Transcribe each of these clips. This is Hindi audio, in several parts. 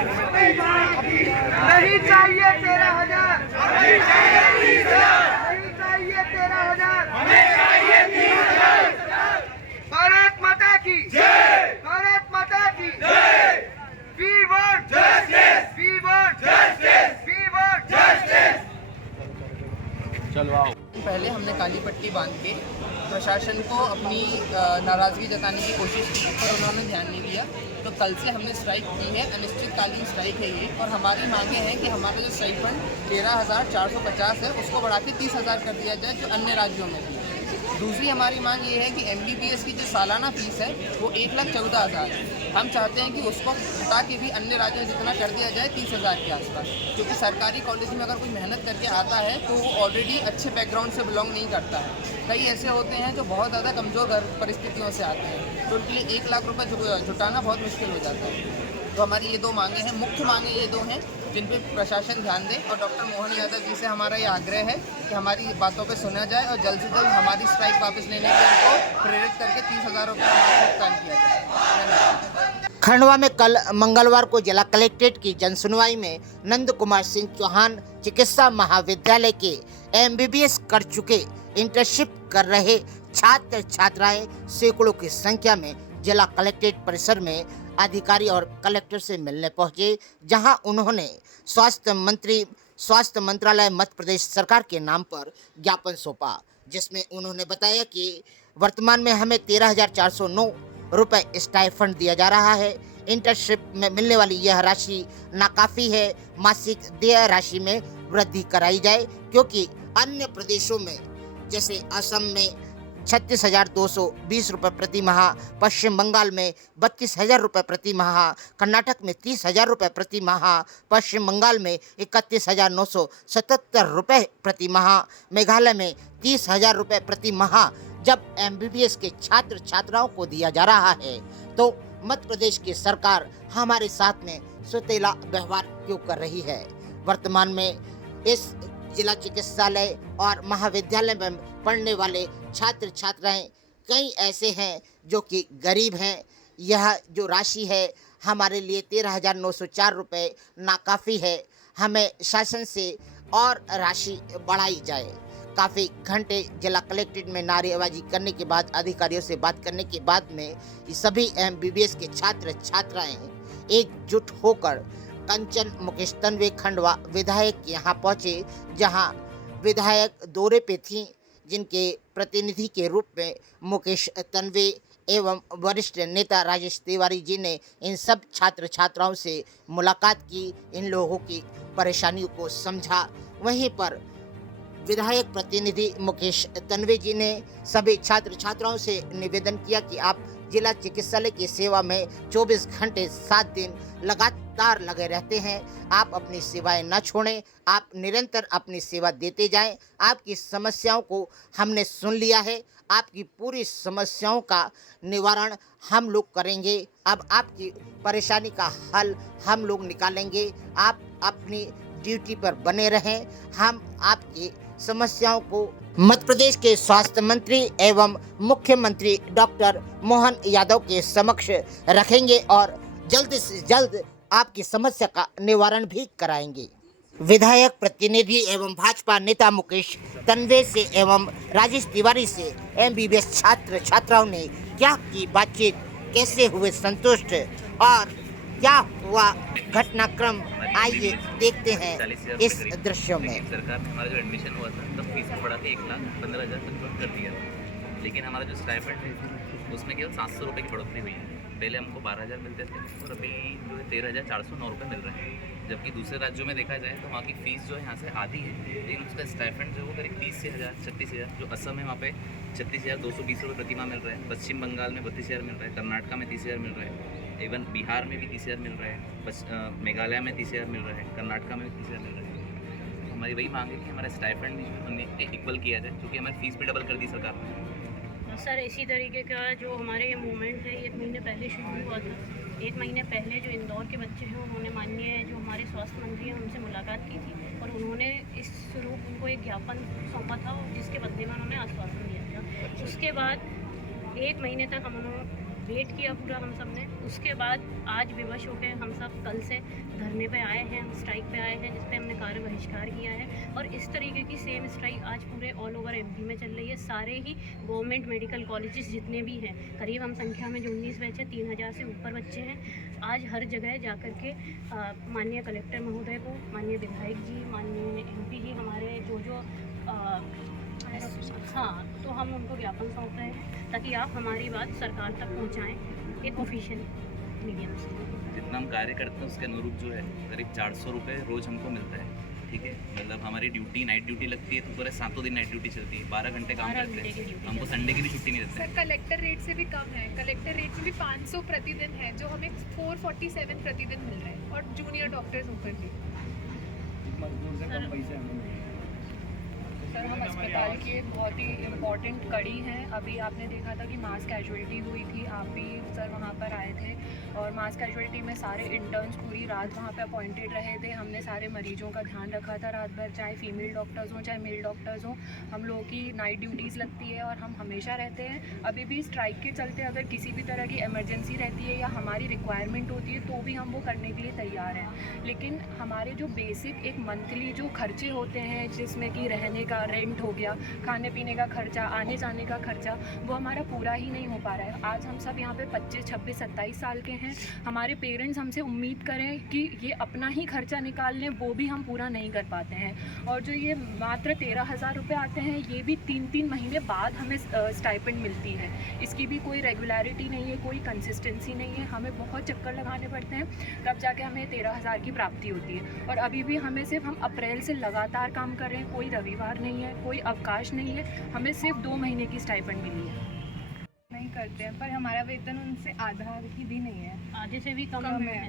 नहीं चाहिए 13,000, नहीं चाहिए 13,000, भारत माता की जय, भारत माता की जय। We want justice, we want justice, we want justice। चलो आओ। पहले हमने काली पट्टी बांध के प्रशासन को अपनी नाराज़गी जताने की कोशिश की, पर उन्होंने ध्यान नहीं दिया। तो कल से हमने स्ट्राइक की है, अनिश्चितकालीन स्ट्राइक है ये, और हमारी मांगे हैं कि हमारा जो स्टाइपेंड 13,450 है उसको बढ़ा के 30,000 कर दिया जाए, जो अन्य राज्यों में है। दूसरी हमारी मांग ये है कि MBBS की जो सालाना फीस है वो 1,14,000 है। हम चाहते हैं कि उसको हटा के भी अन्य राज्यों में जितना कर दिया जाए 30,000 के आसपास, क्योंकि सरकारी कॉलेज में अगर कोई मेहनत करके आता है तो वो ऑलरेडी अच्छे बैकग्राउंड से बिलोंग नहीं करता है। कई ऐसे होते हैं जो बहुत ज़्यादा कमज़ोर घर परिस्थितियों से आते हैं, तो उनके लिए 1 लाख रुपये जुटाना बहुत मुश्किल हो जाता है। तो हमारी ये दो मांगे हैं, मुख्य मांगे ये दो हैं जिन पे प्रशासन ध्यान दे, और डॉक्टर मोहन यादव जी से हमारा ये आग्रह है कि हमारी बातों पे सुना जाए और जल्द से जल्द हमारी स्ट्राइक वापस लेने के लिए उनको प्रेरित करके 30,000 रुपये हमारा भुगतान किया जाए। धन्यवाद। खंडवा में कल मंगलवार को जिला कलेक्ट्रेट की जनसुनवाई में नंद कुमार सिंह चौहान चिकित्सा महाविद्यालय के MBBS कर चुके इंटर्नशिप कर रहे छात्र छात्राएं सैकड़ों की संख्या में जिला कलेक्ट्रेट परिसर में अधिकारी और कलेक्टर से मिलने पहुंचे, जहां उन्होंने स्वास्थ्य मंत्रालय मध्य प्रदेश सरकार के नाम पर ज्ञापन सौंपा, जिसमें उन्होंने बताया कि वर्तमान में हमें 13,409 रुपये स्टाइफंड दिया जा रहा है। इंटर्नशिप में मिलने वाली यह राशि नाकाफी है, मासिक देय राशि में वृद्धि कराई जाए, क्योंकि अन्य प्रदेशों में जैसे असम में 36,220 रुपये प्रति माह, पश्चिम बंगाल में 32,000 रुपये प्रति माह, कर्नाटक में 30,000 रुपये प्रति माह, पश्चिम बंगाल में 31,977 रुपये प्रति माह, मेघालय में 30,000 रुपये प्रति माह जब MBBS के छात्र छात्राओं को दिया जा रहा है, तो मध्य प्रदेश की सरकार हमारे साथ में सौतेला व्यवहार क्यों कर रही है। वर्तमान में इस जिला चिकित्सालय और महाविद्यालय में पढ़ने वाले छात्र छात्राएं कई ऐसे हैं जो कि गरीब हैं। यह जो राशि है हमारे लिए 13,904 रुपये नाकाफ़ी है। हमें शासन से और राशि बढ़ाई जाए। काफ़ी घंटे जिला कलेक्ट्रेट में नारेबाजी करने के बाद, अधिकारियों से बात करने के बाद में सभी MBBS के छात्र छात्राएं एकजुट होकर कंचन मुकेश तन्वे खंडवा विधायक के यहाँ पहुँचे, जहाँ विधायक दौरे पे थीं, जिनके प्रतिनिधि के रूप में मुकेश तन्वे एवं वरिष्ठ नेता राजेश तिवारी जी ने इन सब छात्र छात्राओं से मुलाकात की, इन लोगों की परेशानियों को समझा। वहीं पर विधायक प्रतिनिधि मुकेश तन्वे जी ने सभी छात्र छात्राओं से निवेदन किया कि आप जिला चिकित्सालय की सेवा में 24 घंटे 7 दिन लगातार लगे रहते हैं। आप अपनी सेवाएं न छोड़ें, आप निरंतर अपनी सेवा देते जाएं। आपकी समस्याओं को हमने सुन लिया है, आपकी पूरी समस्याओं का निवारण हम लोग करेंगे। अब आपकी परेशानी का हल हम लोग निकालेंगे। आप अपनी ड्यूटी पर बने रहें। हम आपकी समस्याओं को मध्य प्रदेश के स्वास्थ्य मंत्री एवं मुख्यमंत्री डॉक्टर मोहन यादव के समक्ष रखेंगे और जल्द से जल्द आपकी समस्या का निवारण भी कराएंगे। विधायक प्रतिनिधि एवं भाजपा नेता मुकेश तन्वे से एवं राजेश तिवारी से MBBS छात्र छात्राओं ने क्या की बातचीत, कैसे हुए संतुष्ट और क्या हुआ घटनाक्रम, आइए देखते हैं इस दृश्यों में। सरकार ने हमारा जो एडमिशन हुआ था तब फीस को बढ़ा के 1,15,000 तक कर दिया, लेकिन हमारा जो स्टाइपेंड है उसमें केवल 700 रुपये की बढ़ोतरी हुई है। पहले हमको 12,000 मिलते थे और अभी जो है 13,409 रुपये मिल रहे हैं। जबकि दूसरे राज्यों में देखा जाए तो वहाँ की फ़ीस जो है यहाँ से आधी है, लेकिन उसका स्टाइपेंड जो वो करीब 30,000 36,000, जो असम है वहाँ पे 36,220 रुपये प्रति माह मिल रहा है, पश्चिम बंगाल में 32,000 मिल रहा है, कर्नाटक में 30,000 मिल रहा है, इवन बिहार में भी 30,000 मिल रहा है, मेघालय में 30,000 मिल रहा है, कर्नाटक में भी 30,000 मिल रहा है। तो हमारी वही मांग है कि हमारा स्टाइपेंड भी इक्वल किया जाए, क्योंकि हमारी फ़ीस भी डबल कर दी सरकार ने। सर इसी तरीके का जो हमारे ये मूवमेंट है 1 महीने पहले शुरू हुआ था। 1 महीने पहले जो इंदौर के बच्चे हैं उन्होंने माननीय जो हमारे स्वास्थ्य मंत्री हैं उनसे मुलाकात की थी और उन्होंने इस स्वरूप उनको एक ज्ञापन सौंपा था, जिसके बदले में उन्होंने आश्वासन दिया था। उसके बाद 1 महीने तक हम वेट किया पूरा हम सब ने। उसके बाद आज विवश होकर हम सब कल से धरने पे आए हैं, हम स्ट्राइक पे आए हैं, जिस पे हमने कार्य बहिष्कार किया है। और इस तरीके की सेम स्ट्राइक आज पूरे ऑल ओवर एमपी में चल रही है। सारे ही गवर्नमेंट मेडिकल कॉलेजेस जितने भी हैं, करीब हम संख्या में जो 19 बैच है, 3000 से ऊपर बच्चे हैं। आज हर जगह जा कर के माननीय कलेक्टर महोदय को, माननीय विधायक जी, माननीय एमपी जी, हमारे जो हाँ, तो हम उनको ज्ञापन सौंप रहे हैं ताकि आप हमारी बात सरकार तक पहुंचाएं एक ऑफिशियल मीडियम से। जितना हम कार्य करते हैं उसके अनुरूप जो है करीब 400 रुपये रोज़ हमको मिलता है। ठीक है, मतलब हमारी ड्यूटी नाइट ड्यूटी लगती है तो पूरे 7 दिन नाइट ड्यूटी चलती है, 12 घंटे काम 12 करते घंटे की हैं, ड्यूटी हमको संडे की भी छुट्टी नहीं देते। सर कलेक्टर रेट से भी कम है, कलेक्टर रेट से भी 500 प्रतिदिन है, जो हमें 447 प्रतिदिन मिल रहा है, और जूनियर डॉक्टर्स ऊपर भी। सर हम अस्पताल की एक बहुत ही इम्पॉर्टेंट कड़ी हैं। अभी आपने देखा था कि मास कैजुअलिटी हुई थी, आप भी सर वहाँ पर आए थे, और मास कैजुअलिटी में सारे इंटर्न्स पूरी रात वहाँ पे अपॉइंटेड रहे थे। हमने सारे मरीजों का ध्यान रखा था रात भर, चाहे फीमेल डॉक्टर्स हों चाहे मेल डॉक्टर्स हों। हम लोगों की नाइट ड्यूटीज़ लगती है और हम हमेशा रहते हैं। अभी भी स्ट्राइक के चलते अगर किसी भी तरह की इमरजेंसी रहती है या हमारी रिक्वायरमेंट होती है तो भी हम वो करने के लिए तैयार हैं। लेकिन हमारे जो बेसिक एक मंथली जो खर्चे होते हैं, जिसमें कि रहने का रेंट हो गया, खाने पीने का खर्चा, आने जाने का खर्चा, वो हमारा पूरा ही नहीं हो पा रहा है। आज हम सब यहाँ पे 25, 26, 27 साल के हैं। हमारे पेरेंट्स हमसे उम्मीद करें कि ये अपना ही खर्चा निकाल लें, वो भी हम पूरा नहीं कर पाते हैं। और जो ये मात्र 13,000 रुपये आते हैं, ये भी 3-3 महीने बाद हमें स्टाइपेंड मिलती है। इसकी भी कोई रेगुलरिटी नहीं है, कोई कंसिस्टेंसी नहीं है। हमें बहुत चक्कर लगाने पड़ते हैं, तब जाके हमें 13,000 की प्राप्ति होती है। और अभी भी हमें सिर्फ, हम अप्रैल से लगातार काम कर रहे हैं, कोई रविवार नहीं है, कोई अवकाश नहीं है, हमें सिर्फ 2 महीने की स्टाइपेंड मिली है। नहीं करते हैं, पर हमारा वेतन उनसे आधा ही भी नहीं है, आधे से भी कम है।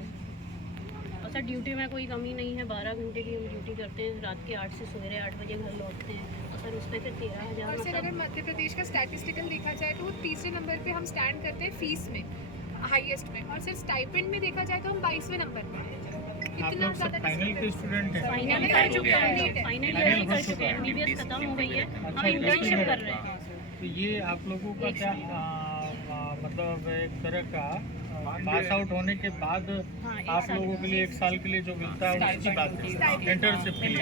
और सर ड्यूटी में कोई कमी नहीं है, 12 घंटे की हम ड्यूटी करते हैं, रात के 8 से सवेरे 8 बजे घर लौटते हैं। और सर उस पर फिर 13,000। और सर अगर मध्य प्रदेश का स्टैटिस्टिकल देखा जाए तो वो तीसरे नंबर पे हम स्टैंड करते हैं फीस में, हाईएस्ट में, और सिर्फ स्टाइपेंड में देखा जाए तो हम 22वें नंबर पे हैं। इतना ज़्यादा फाइनल के स्टूडेंट हैं। फाइनल कर चुके हैं, फाइनल ईयर कर चुके हैं, एमबीबीएस खत्म हो गई है, हम इंटर्नशिप कर रहे हैं। तो ये आप लोगों का क्या मतलब एक तरह का पास आउट होने के बाद आप लोगों के लिए 1 साल के लिए जो मिलता है उसकी बात है, इंटर्नशिप के लिए।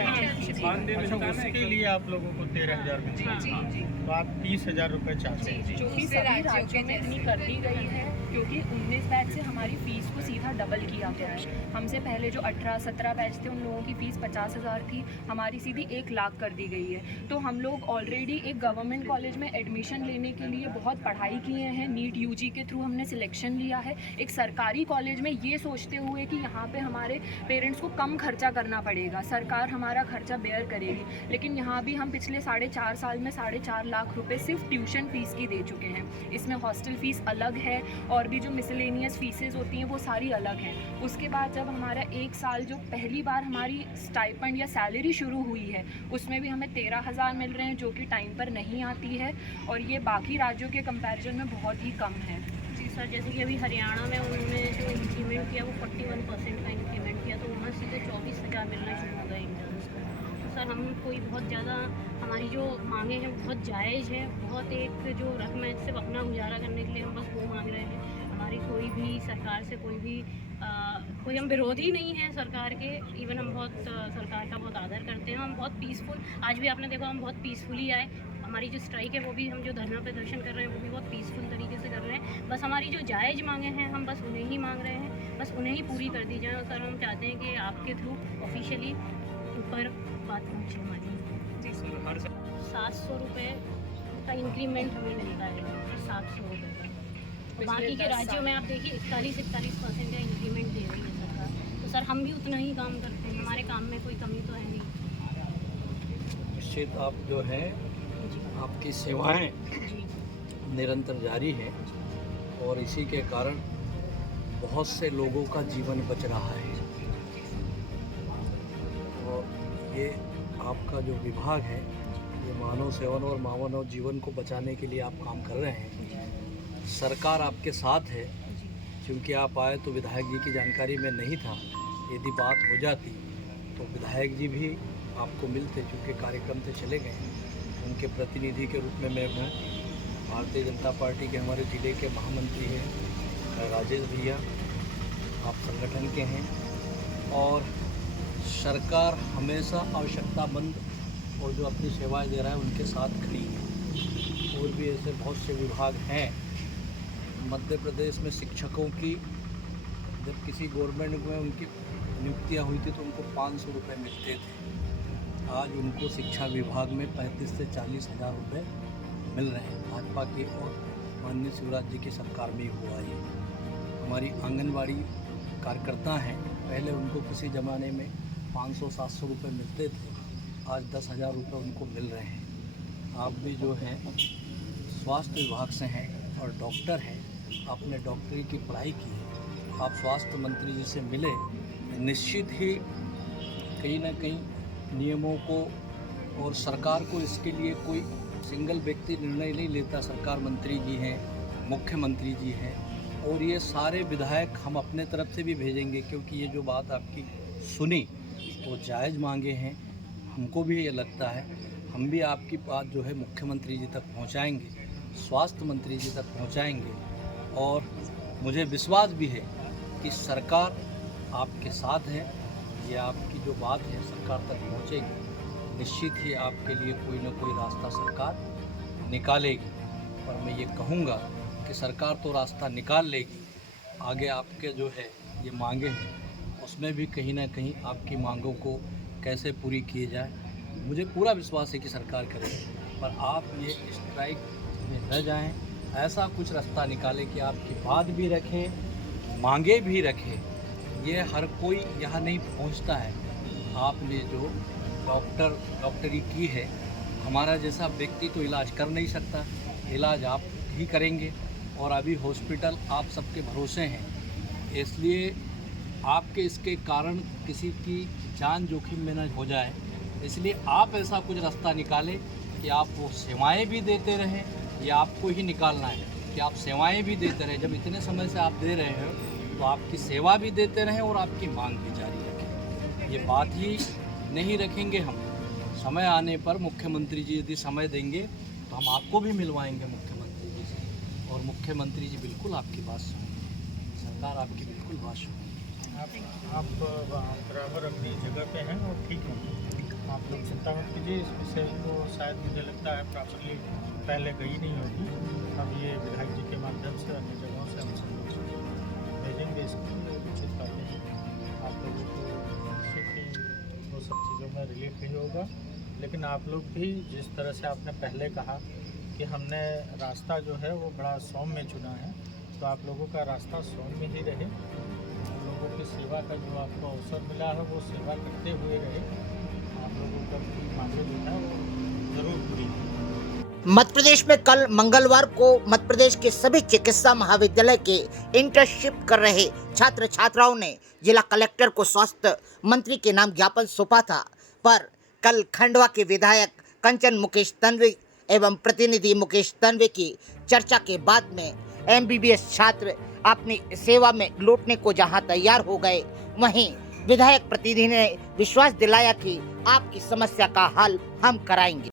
अच्छा, उसके लिए आप लोगों को 13,000 मिलता है, तो आप 30,000 रुपये चाहते हैं। जो कि सभी राज्यों में इतनी कर दी गई है, क्योंकि 19 बैच से हमारी फ़ीस को सीधा डबल किया गया है। हमसे पहले जो 18-17 बैच थे, उन लोगों की फ़ीस 50,000 थी, हमारी सीधी 1 लाख कर दी गई है। तो हम लोग ऑलरेडी एक गवर्नमेंट कॉलेज में एडमिशन लेने के लिए बहुत पढ़ाई किए हैं, नीट यूजी के थ्रू हमने सिलेक्शन लिया है। एक सरकारी कॉलेज में ये सोचते हुए कि यहाँ पे हमारे पेरेंट्स को कम खर्चा करना पड़ेगा, सरकार हमारा खर्चा बेयर करेगी, लेकिन यहाँ भी हम पिछले 4.5 साल में 4.5 लाख रुपए सिर्फ ट्यूशन फ़ीस की दे चुके हैं। इसमें हॉस्टल फ़ीस अलग है, और भी जो मिसलेनियस फीसेस होती हैं वो सारी अलग हैं। उसके बाद जब हमारा 1 साल, जो पहली बार हमारी स्टाइपेंड या सैलरी शुरू हुई है, उसमें भी हमें 13,000 मिल रहे हैं, जो कि टाइम पर नहीं आती है, और ये बाकी राज्यों के कंपैरिजन में बहुत ही कम है। जी सर, जैसे कि अभी हरियाणा में उन्होंने जो इंक्रीमेंट किया वो 41% का इंक्रीमेंट किया, तो वहाँ सीधे 24,000 मिलना शुरू हो गए इंटर्न्स को। तो सर हम कोई बहुत ज़्यादा, हमारी जो मांगे हैं बहुत जायज़ है, बहुत एक जो रकम है सिर्फ अपना गुजारा करने के लिए हम बस वो मांग रहे हैं। हमारी कोई भी सरकार से कोई हम विरोधी नहीं है सरकार के, इवन हम बहुत सरकार का बहुत आदर करते हैं। हम बहुत पीसफुल, आज भी आपने देखा हम बहुत पीसफुली आए। हमारी जो स्ट्राइक है वो भी, हम जो धरना प्रदर्शन कर रहे हैं वो भी बहुत पीसफुल तरीके से कर रहे हैं। बस हमारी जो जायज़ मांगे हैं हम बस उन्हें ही मांग रहे हैं, बस उन्हें ही पूरी कर दी जाए। और सर हम चाहते हैं कि आपके थ्रू ऑफिशियली ऊपर बात पहुँचे हमारी। जी सर, 700 रुपये का इंक्रीमेंट हमें मिलता है, 700 रुपये का। तो बाकी के राज्यों में आप देखिए 41-41% का इंक्रीमेंट दे रही है सरकार। तो सर हम भी उतना ही काम करते हैं, हमारे काम में कोई कमी तो है नहीं। निश्चित आप जो है, आपकी सेवाएं निरंतर जारी हैं, और इसी के कारण बहुत से लोगों का जीवन बच रहा है। और ये आपका जो विभाग है, ये मानव सेवन और मानव जीवन को बचाने के लिए आप काम कर रहे हैं। सरकार आपके साथ है, क्योंकि आप आए तो विधायक जी की जानकारी में नहीं था। यदि बात हो जाती तो विधायक जी भी आपको मिलते, चूँकि कार्यक्रम से चले गए। उनके प्रतिनिधि के रूप में मैं हूँ। भारतीय जनता पार्टी के हमारे ज़िले के महामंत्री हैं राजेश भैया, आप संगठन के हैं और सरकार हमेशा आवश्यकतामंद और जो अपनी सेवाएं दे रहा है उनके साथ खड़ी है। और भी ऐसे बहुत से विभाग हैं। मध्य प्रदेश में शिक्षकों की जब किसी गवर्नमेंट में उनकी नियुक्तियाँ हुई थी तो उनको 500 रुपये मिलते थे। आज उनको शिक्षा विभाग में 35 से 40 हज़ार रुपये मिल रहे हैं। भाजपा की और माननीय शिवराज जी की सरकार में ही हुआ ये। हमारी आंगनबाड़ी कार्यकर्ता हैं, पहले उनको किसी ज़माने में 500-700 रुपये मिलते थे, आज 10,000 रुपये उनको मिल रहे हैं। आप भी जो हैं स्वास्थ्य विभाग से हैं और डॉक्टर हैं, आपने डॉक्टरी की पढ़ाई की है, आप स्वास्थ्य मंत्री जी से मिले, निश्चित ही कहीं ना कहीं नियमों को और सरकार को इसके लिए कोई सिंगल व्यक्ति निर्णय नहीं लेता। सरकार मंत्री जी हैं, मुख्यमंत्री जी हैं और ये सारे विधायक हम अपने तरफ से भी भेजेंगे, क्योंकि ये जो बात आपकी सुनी तो जायज़ मांगे हैं। हमको भी ये लगता है, हम भी आपकी बात जो है मुख्यमंत्री जी तक पहुंचाएंगे, स्वास्थ्य मंत्री जी तक पहुंचाएंगे और मुझे विश्वास भी है कि सरकार आपके साथ है। ये आपकी जो बात है सरकार तक पहुंचेगी, निश्चित ही आपके लिए कोई ना कोई रास्ता सरकार निकालेगी। और मैं ये कहूँगा कि सरकार तो रास्ता निकाल लेगी, आगे आपके जो है ये मांगे हैं उसमें भी कहीं ना कहीं आपकी मांगों को कैसे पूरी किए जाए, मुझे पूरा विश्वास है कि सरकार करेगी। पर आप ये स्ट्राइक में न जाएं, ऐसा कुछ रास्ता निकालें कि आपकी बात भी रखें, मांगे भी रखें। ये हर कोई यहाँ नहीं पहुँचता है। आपने जो डॉक्टरी की है, हमारा जैसा व्यक्ति तो इलाज कर नहीं सकता, इलाज आप ही करेंगे और अभी हॉस्पिटल आप सबके भरोसे हैं, इसलिए आपके इसके कारण किसी की जान जोखिम में न हो जाए, इसलिए आप ऐसा कुछ रास्ता निकालें कि आप वो सेवाएं भी देते रहें। या आपको ही निकालना है कि आप सेवाएं भी देते रहें। जब इतने समय से आप दे रहे हो तो आपकी सेवा भी देते रहें और आपकी मांग भी जारी रखें। ये बात ही नहीं रखेंगे हम, समय आने पर मुख्यमंत्री जी यदि समय देंगे तो हम आपको भी मिलवाएंगे मुख्यमंत्री जी से, और मुख्यमंत्री जी बिल्कुल आपकी बात सुनेंगे, सरकार आपकी बिल्कुल बात सुनेगी। आप बराबर अपनी जगह पे हैं और ठीक हैं, आप लोग चिंता मत कीजिए। इस विषय को शायद मुझे लगता है प्रॉपरली पहले गई नहीं होगी। अब ये विधायक जी के माध्यम से अन्य जगहों से हम सब लोग भेजेंगे इसको, उचित बातें हैं। आप लोगों को निश्चित ही वो सब चीज़ों में रिलीफ भी होगा। लेकिन आप लोग भी जिस तरह से आपने पहले कहा कि हमने रास्ता जो है वो बड़ा सौम्य चुना है, तो आप लोगों का रास्ता सौम्य ही रहे। लोगों की सेवा का जो आपको अवसर मिला है वो सेवा करते हुए रहे। आप लोगों का भी मांगे जो है वो जरूर पूरी। मध्य प्रदेश में कल मंगलवार को मध्य प्रदेश के सभी चिकित्सा महाविद्यालय के इंटर्नशिप कर रहे छात्र छात्राओं ने जिला कलेक्टर को स्वास्थ्य मंत्री के नाम ज्ञापन सौंपा था। पर कल खंडवा के विधायक कंचन मुकेश तन्वी एवं प्रतिनिधि मुकेश तन्वी की चर्चा के बाद में MBBS छात्र अपनी सेवा में लौटने को जहां तैयार हो गए, वहीं विधायक प्रतिनिधि ने विश्वास दिलाया कि आपकी समस्या का हल हम कराएंगे।